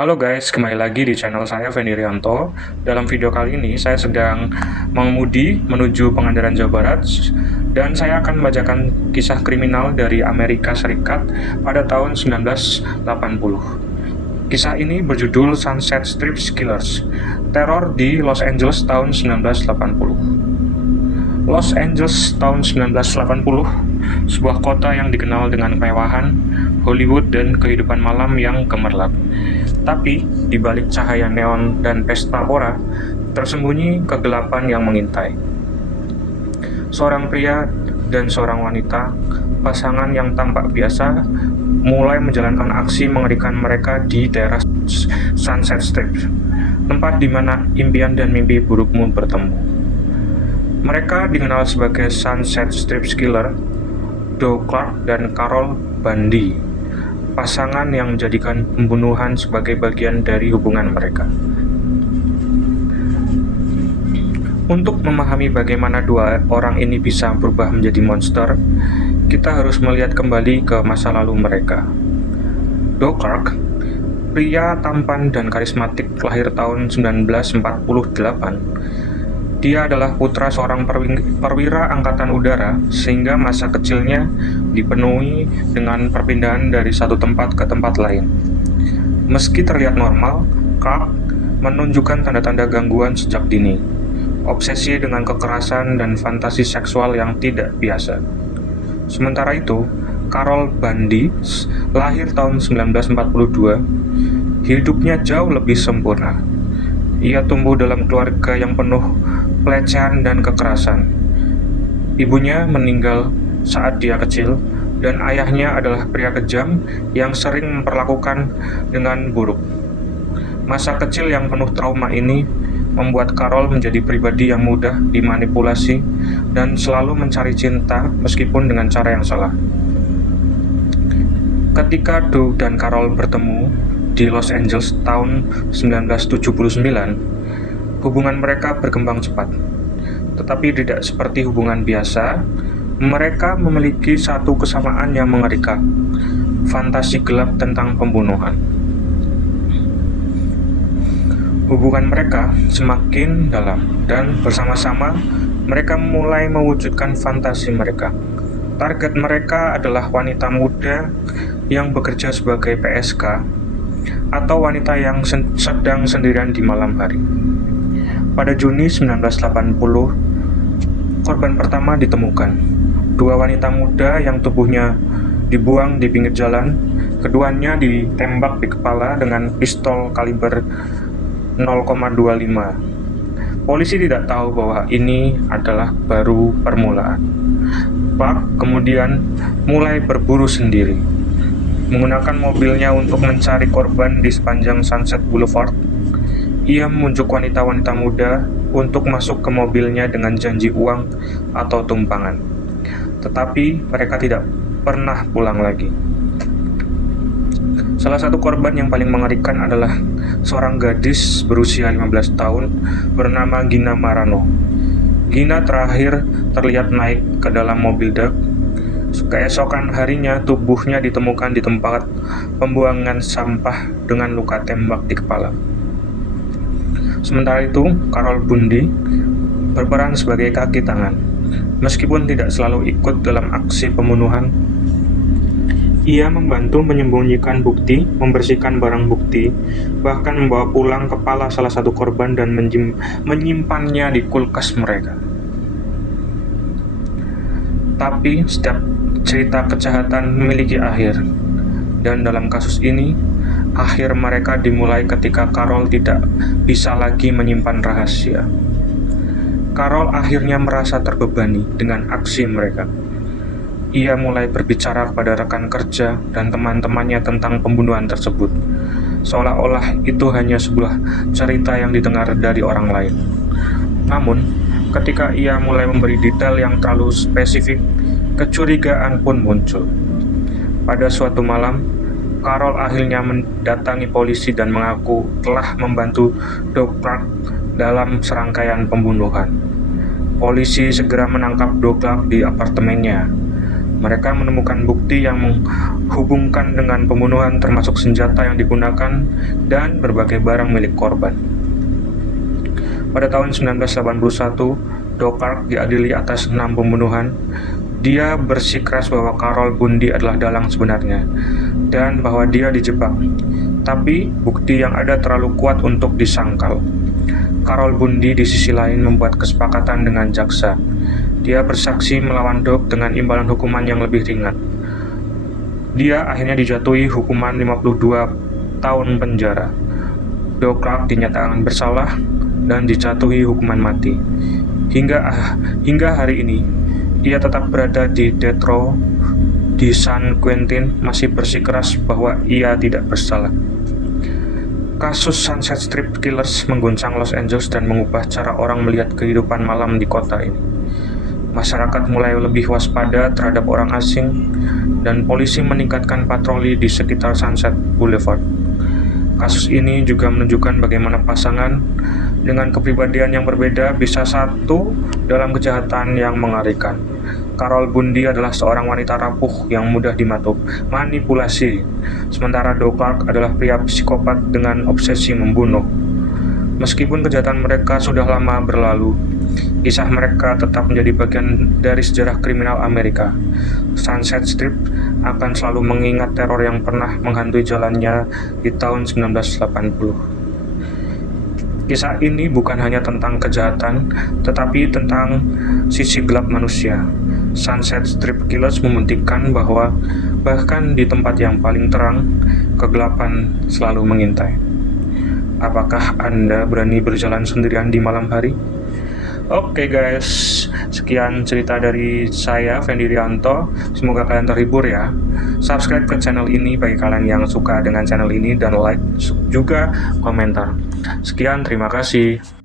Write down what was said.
Halo guys, kembali lagi di channel saya Fendi Rianto. Dalam video kali ini saya sedang mengemudi menuju Pangandaran, Jawa Barat, dan saya akan membacakan kisah kriminal dari Amerika Serikat pada tahun 1980. Kisah ini berjudul Sunset Strip Killers, Teror di Los Angeles tahun 1980. Los Angeles tahun 1980, sebuah kota yang dikenal dengan kemewahan, Hollywood, dan kehidupan malam yang gemerlap. Tapi, di balik cahaya neon dan pesta pora, tersembunyi kegelapan yang mengintai. Seorang pria dan seorang wanita, pasangan yang tampak biasa, mulai menjalankan aksi mengerikan mereka di daerah Sunset Strip, tempat di mana impian dan mimpi burukmu bertemu. Mereka dikenal sebagai Sunset Strip Killer, Doe Clark dan Carol Bundy, pasangan yang menjadikan pembunuhan sebagai bagian dari hubungan mereka. Untuk memahami bagaimana dua orang ini bisa berubah menjadi monster, kita harus melihat kembali ke masa lalu mereka. Doe Clark, pria tampan dan karismatik, lahir tahun 1948. Dia adalah putra seorang perwira angkatan udara, sehingga masa kecilnya dipenuhi dengan perpindahan dari satu tempat ke tempat lain. Meski terlihat normal, Clark menunjukkan tanda-tanda gangguan sejak dini, obsesi dengan kekerasan dan fantasi seksual yang tidak biasa. Sementara itu, Carol Bundy, lahir tahun 1942, hidupnya jauh lebih sempurna. Ia tumbuh dalam keluarga yang penuh pelecehan dan kekerasan. Ibunya meninggal saat dia kecil, dan ayahnya adalah pria kejam yang sering memperlakukan dengan buruk. Masa kecil yang penuh trauma ini membuat Carol menjadi pribadi yang mudah dimanipulasi dan selalu mencari cinta meskipun dengan cara yang salah. Ketika Doe dan Carol bertemu di Los Angeles tahun 1979, hubungan mereka berkembang cepat. Tetapi tidak seperti hubungan biasa, mereka memiliki satu kesamaan yang mengerikan: fantasi gelap tentang pembunuhan. Hubungan mereka semakin dalam, dan bersama-sama mereka mulai mewujudkan fantasi mereka. Target mereka adalah wanita muda yang bekerja sebagai PSK atau wanita yang sedang sendirian di malam hari. Pada Juni 1980, korban pertama ditemukan. Dua wanita muda yang tubuhnya dibuang di pinggir jalan, keduanya ditembak di kepala dengan pistol kaliber 0,25. Polisi tidak tahu bahwa ini adalah baru permulaan. Clark kemudian mulai berburu sendiri, menggunakan mobilnya untuk mencari korban di sepanjang Sunset Boulevard. Ia membujuk wanita-wanita muda untuk masuk ke mobilnya dengan janji uang atau tumpangan. Tetapi mereka tidak pernah pulang lagi. Salah satu korban yang paling mengerikan adalah seorang gadis berusia 15 tahun bernama Gina Marano. Gina terakhir terlihat naik ke dalam mobil Doe. Keesokan harinya, tubuhnya ditemukan di tempat pembuangan sampah dengan luka tembak di kepala. Sementara itu, Carol Bundy berperan sebagai kaki tangan. Meskipun tidak selalu ikut dalam aksi pembunuhan, ia membantu menyembunyikan bukti, membersihkan barang bukti, bahkan membawa pulang kepala salah satu korban dan menyimpannya di kulkas mereka. Tapi setiap cerita kejahatan memiliki akhir, dan dalam kasus ini, akhir mereka dimulai ketika Carol tidak bisa lagi menyimpan rahasia. Carol akhirnya merasa terbebani dengan aksi mereka. Ia mulai berbicara kepada rekan kerja dan teman-temannya tentang pembunuhan tersebut, seolah-olah itu hanya sebuah cerita yang didengar dari orang lain. Namun, ketika ia mulai memberi detail yang terlalu spesifik, kecurigaan pun muncul. Pada suatu malam, Carol akhirnya mendatangi polisi dan mengaku telah membantu Doe Clark dalam serangkaian pembunuhan. Polisi segera menangkap Doe Clark di apartemennya. Mereka menemukan bukti yang menghubungkan dengan pembunuhan, termasuk senjata yang digunakan dan berbagai barang milik korban. Pada tahun 1981, Dockart diadili atas 6 pembunuhan. Dia bersikeras bahwa Carol Bundy adalah dalang sebenarnya dan bahwa dia dijebak. Tapi bukti yang ada terlalu kuat untuk disangkal. Carol Bundy di sisi lain membuat kesepakatan dengan jaksa. Dia bersaksi melawan Dock dengan imbalan hukuman yang lebih ringan. Dia akhirnya dijatuhi hukuman 52 tahun penjara. Dockart dinyatakan bersalah dan dijatuhi hukuman mati. Hingga hari ini, ia tetap berada di death row di San Quentin, masih bersikeras bahwa ia tidak bersalah. Kasus Sunset Strip Killers mengguncang Los Angeles dan mengubah cara orang melihat kehidupan malam di kota ini. Masyarakat mulai lebih waspada terhadap orang asing, dan polisi meningkatkan patroli di sekitar Sunset Boulevard. Kasus ini juga menunjukkan bagaimana pasangan dengan kepribadian yang berbeda bisa satu dalam kejahatan yang mengerikan. Carol Bundy adalah seorang wanita rapuh yang mudah dimanipulasi, sementara Dockart adalah pria psikopat dengan obsesi membunuh. Meskipun kejahatan mereka sudah lama berlalu, kisah mereka tetap menjadi bagian dari sejarah kriminal Amerika. Sunset Strip akan selalu mengingat teror yang pernah menghantui jalannya di tahun 1980. Kisah ini bukan hanya tentang kejahatan, tetapi tentang sisi gelap manusia. Sunset Strip Killers membuktikan bahwa bahkan di tempat yang paling terang, kegelapan selalu mengintai. Apakah Anda berani berjalan sendirian di malam hari? Oke guys, sekian cerita dari saya, Fendi Rianto. Semoga kalian terhibur ya. Subscribe ke channel ini bagi kalian yang suka dengan channel ini, dan like juga komentar. Sekian, terima kasih.